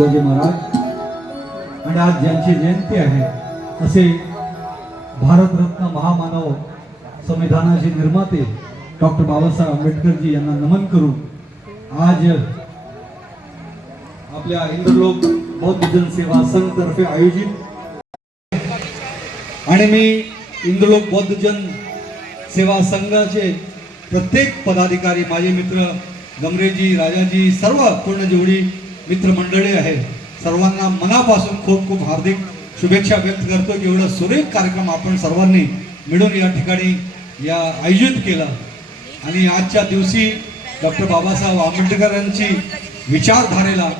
शिवाजी महाराज आणि आज ज्यांची जयंती आहे असे भारतरत्न महामानव संविधानाचे निर्माते डॉक्टर बाबासाहेब आंबेडकरजी यांना नमन करून आज आपल्या इंद्रलोक बौद्ध जन सेवा संघ तर्फे आयोजित आणि मी इंद्रलोक बौद्ध जन सेवा संघाचे प्रत्येक पदाधिकारी माझे मित्र गमरेजी राजाजी सर्व पूर्ण जेवढी मित्रमंडळी आहेत सर्वांना मनापासून खूप खूप हार्दिक शुभेच्छा व्यक्त करतो की एवढा सुरेख कार्यक्रम आपण सर्वांनी मिळून या ठिकाणी आयोजित केला आणि आजच्या दिवशी डॉक्टर बाबासाहेब आंबेडकरांची विचारधारेला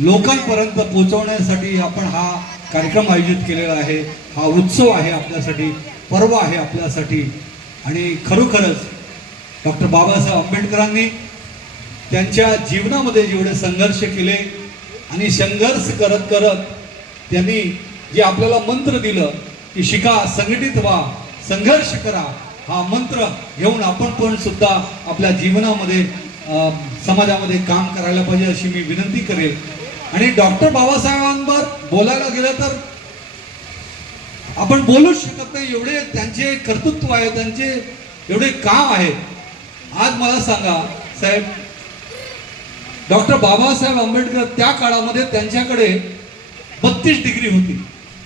लोकांपर्यंत पोहोचवण्यासाठी आपण हा कार्यक्रम आयोजित केलेला आहे. हा उत्सव आहे आपल्यासाठी, पर्व आहे आपल्यासाठी आणि खरोखरच डॉक्टर बाबासाहेब आंबेडकरांनी त्यांच्या जीवनामध्ये जेवढे संघर्ष केले आणि संघर्ष करत करत त्यांनी जे आपल्याला मंत्र दिलं की शिका, संघटित व्हा, संघर्ष करा, हा मंत्र घेऊन आपण पण सुद्धा आपल्या जीवनामध्ये समाजामध्ये काम करायला पाहिजे अशी मी विनंती करेल. आणि डॉक्टर बाबासाहेबांवर बोलायला गेलं तर आपण बोलूच शकत नाही, एवढे त्यांचे कर्तृत्व आहे, त्यांचे एवढे काम आहे. आज मला सांगा साहेब, डॉक्टर बाबासाहेब आंबेडकर त्या काळामध्ये त्यांच्याकडे 32 डिग्री होती.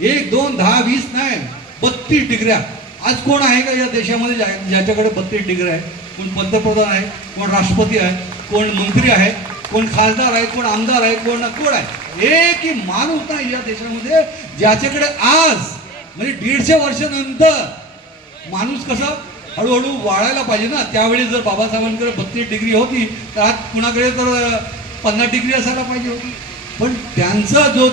1, 2, 10, 20 नाही, 32 डिग्र्या. आज कोण आहे का या देशामध्ये ज्याच्याकडे 32 डिग्री आहे? कोण पंतप्रधान आहे, कोण राष्ट्रपती आहे, कोण मंत्री आहे, कोण खासदार आहे, कोण आमदार आहे, कोण आहे? एक ही माणूस नाही या देशामध्ये ज्याच्याकडे आज म्हणजे 150 वर्षानंतर माणूस कसा हळूहळू वाढायला पाहिजे ना. त्यावेळी जर बाबासाहेबांकडे 32 डिग्री होती तर आज कुणाकडे तर 50 डिग्री असायला पाहिजे होती. पण त्यांचा जो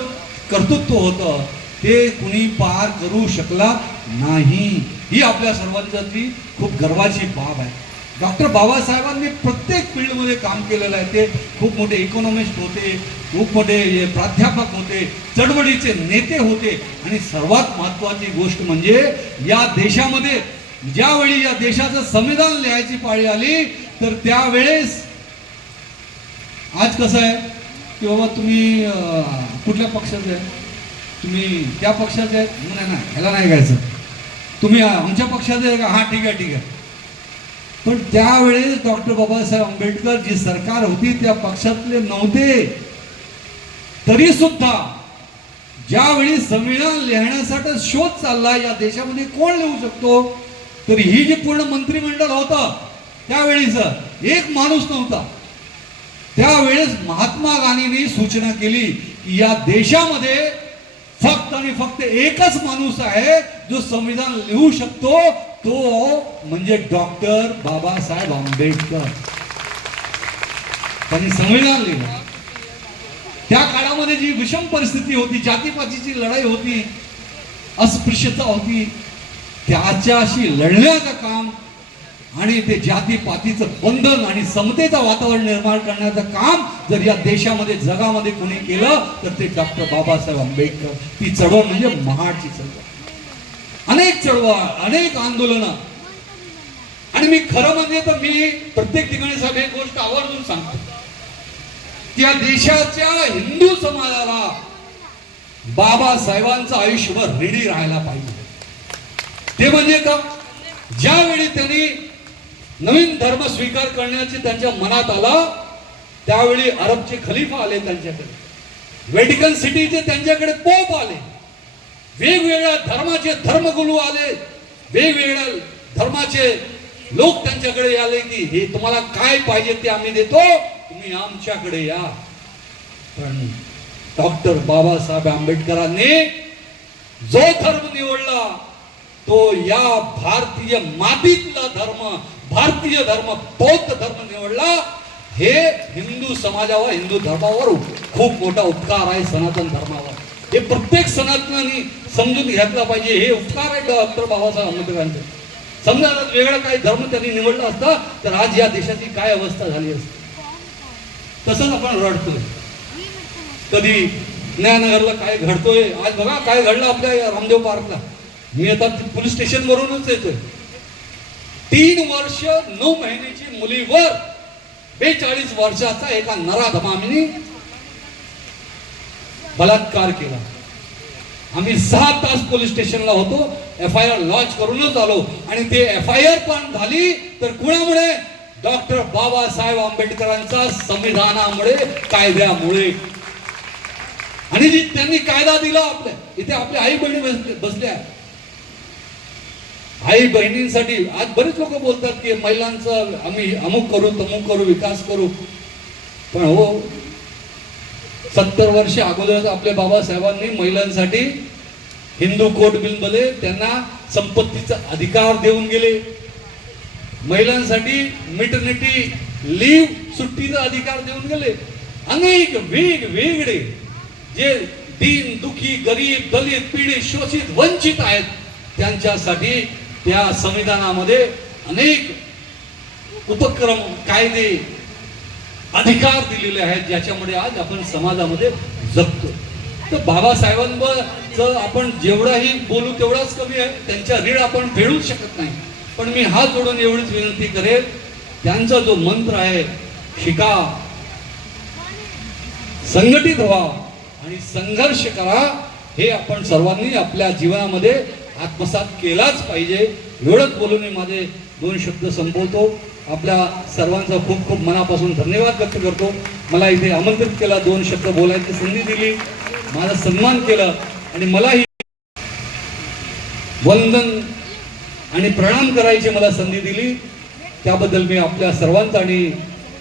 कर्तृत्व होतं ते कुणी पार करू शकला नाही. ही आपल्या सर्वांची खूप गर्वाची बाब आहे. डॉक्टर बाबासाहेबांनी प्रत्येक फील्डमध्ये काम केलेलं आहे. ते खूप मोठे इकॉनॉमिस्ट होते, खूप मोठे प्राध्यापक होते, चळवळीचे नेते होते आणि सर्वात महत्त्वाची गोष्ट म्हणजे या देशामध्ये ज्यावेळी या देशाचं संविधान लिहायची पाळी आली तर त्यावेळेस आज कसं आहे की बाबा तुम्ही कुठल्या पक्षाचे आहे, तुम्ही त्या पक्षाचे आहे, नाही ना ह्याला नाही घ्यायचं, तुम्ही आमच्या पक्षाचे आहे का, हा ठीक आहे ठीक आहे. पण त्यावेळेस डॉक्टर बाबासाहेब आंबेडकर जी सरकार होती त्या पक्षातले नव्हते. तरी सुद्धा ज्यावेळी संविधान लिहिण्यासाठी शोध चालला या देशामध्ये कोण लिहू शकतो, तर ही जी पूर्ण मंत्रिमंडळ होतं त्यावेळीच एक माणूस नव्हता. त्यावेळेस महात्मा गांधींनी सूचना केली की या देशामध्ये फक्त आणि फक्त एकच माणूस आहे जो संविधान लिहू शकतो, तो म्हणजे डॉक्टर बाबासाहेब आंबेडकर. त्यांनी संविधान लिहिलं. त्या काळामध्ये जी विषम परिस्थिती होती, जातीपातीची लढाई होती, अस्पृश्यता होती, त्याच्याशी लढण्याचं काम आणि ते जातीपातीचं बंधन आणि समतेचं वातावरण निर्माण करण्याचं काम जर या देशामध्ये जगामध्ये कोणी केलं तर ते डॉक्टर बाबासाहेब आंबेडकर. ती चळवळ म्हणजे महाडची चळवळ, अनेक चळवळ, अनेक आंदोलनं. आणि मी खरं म्हणजे तर मी प्रत्येक ठिकाणी साहेब एक गोष्ट आवर्जून सांगतो, त्या देशाच्या हिंदू समाजाला बाबासाहेबांचं आयुष्यभर ऋणी राहायला पाहिजे. ते म्हणजे का, ज्यावेळी त्यांनी नवीन धर्म स्वीकार करण्याचे त्यांच्या मनात आलं त्यावेळी अरबचे खलिफा आले त्यांच्याकडे, व्हॅटिकन सिटीचे त्यांच्याकडे पोप आले, वेगवेगळ्या धर्माचे धर्मगुरू आले, वेगवेगळ्या धर्माचे लोक त्यांच्याकडे आले की हे तुम्हाला काय पाहिजे ते आम्ही देतो, तुम्ही आमच्याकडे या. पण डॉक्टर बाबासाहेब आंबेडकरांनी जो धर्म निवडला तो या भारतीय मातीतला धर्म, भारतीय धर्म, बौद्ध धर्म निवडला. हे हिंदू समाजावर, हिंदू धर्मावर खूप मोठा उपकार आहे, सनातन धर्मावर. हे प्रत्येक सनातनाने समजून घेतला पाहिजे. हे उपकार आहे डॉक्टर बाबासाहेब आंबेडकरांचे. समजा वेगळा काही धर्म त्यांनी निवडला असता तर आज या देशाची काय अवस्था झाली असती. तसंच आपण रडतोय कधी न्यायनगरला काय घडतोय. आज बघा काय घडलं आपल्या रामदेव पार्कला. मी आता पोलीस स्टेशन वरूनच येतोय. 3 वर्ष 9 महिन्याची मुलीवर 42 वर्षाचा एका नराधमाने बलात्कार केला. आम्ही 6 तास पोलीस स्टेशनला होतो, FIR लॉन्च करूनच आलो. आणि ते FIR पण झाली तर कुणामुळे? डॉक्टर बाबासाहेब आंबेडकरांच्या संविधानामुळे, कायद्यामुळे. आणि जी त्यांनी कायदा दिला आपल्या इथे, आपल्या आई बहिणी बसल्या. आई बहिणींसाठी आज बरेच लोक बोलतात की महिलांचं आम्ही अमुक करू तमुक करू विकास करू. पण हो, 70 वर्ष अगोदर आपल्या बाबासाहेबांनी महिलांसाठी हिंदू कोड बिल मध्ये त्यांना संपत्तीचा अधिकार देऊन गेले. महिलांसाठी मॅटर्निटी लीव्ह सुट्टीचा अधिकार देऊन गेले. अनेक वेगवेगळे जे दीन दुखी गरीब दलित पीडित शोषित वंचित आहेत त्यांच्यासाठी त्या संविधानामध्ये अनेक उपक्रम कायदे अधिकार दिलेले आहेत, ज्याच्यामुळे आज आपण समाजामध्ये जगतो. तर बाबासाहेबांबद्दल आपण जेवढाही बोलू तेवढाच कमी आहे. त्यांच्या ऋण आपण फेडूच शकत नाही. पण मी हात जोडून एवढीच विनंती करेल, त्यांचा जो मंत्र आहे शिका, संघटित व्हा आणि संघर्ष करा, हे आपण सर्वांनी आपल्या जीवनामध्ये आत्मसात केलाच पाहिजे. एवढंच बोलून मी माझे 2 शब्द संपवतो. आपल्या सर्वांचा खूप खूप मनापासून धन्यवाद व्यक्त करतो. मला इथे आमंत्रित केला, 2 शब्द बोलायची संधी दिली, माझा सन्मान केला आणि मलाही वंदन आणि प्रणाम करायची मला संधी दिली. त्याबद्दल मी आपल्या सर्वांचा आणि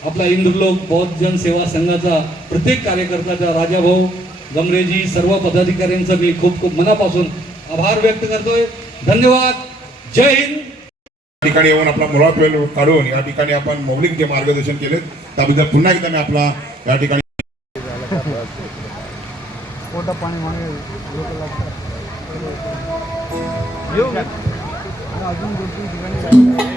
आपला इंदुरलोक बौद्ध सेवा संघाचा प्रत्येक कार्यकर्त्याचा, राजाभाऊ गमरेजी, सर्व पदाधिकाऱ्यांचा मी खूप खूप मनापासून आभार व्यक्त करतोय. धन्यवाद. जय हिंद. ठिकाणी येऊन आपला मुळात वेळ काढून या ठिकाणी आपण मौलिक जे मार्गदर्शन केले त्याबद्दल पुन्हा एकदा मी आपला या ठिकाणी पाणी मागे अजून 2-3 ठिकाणी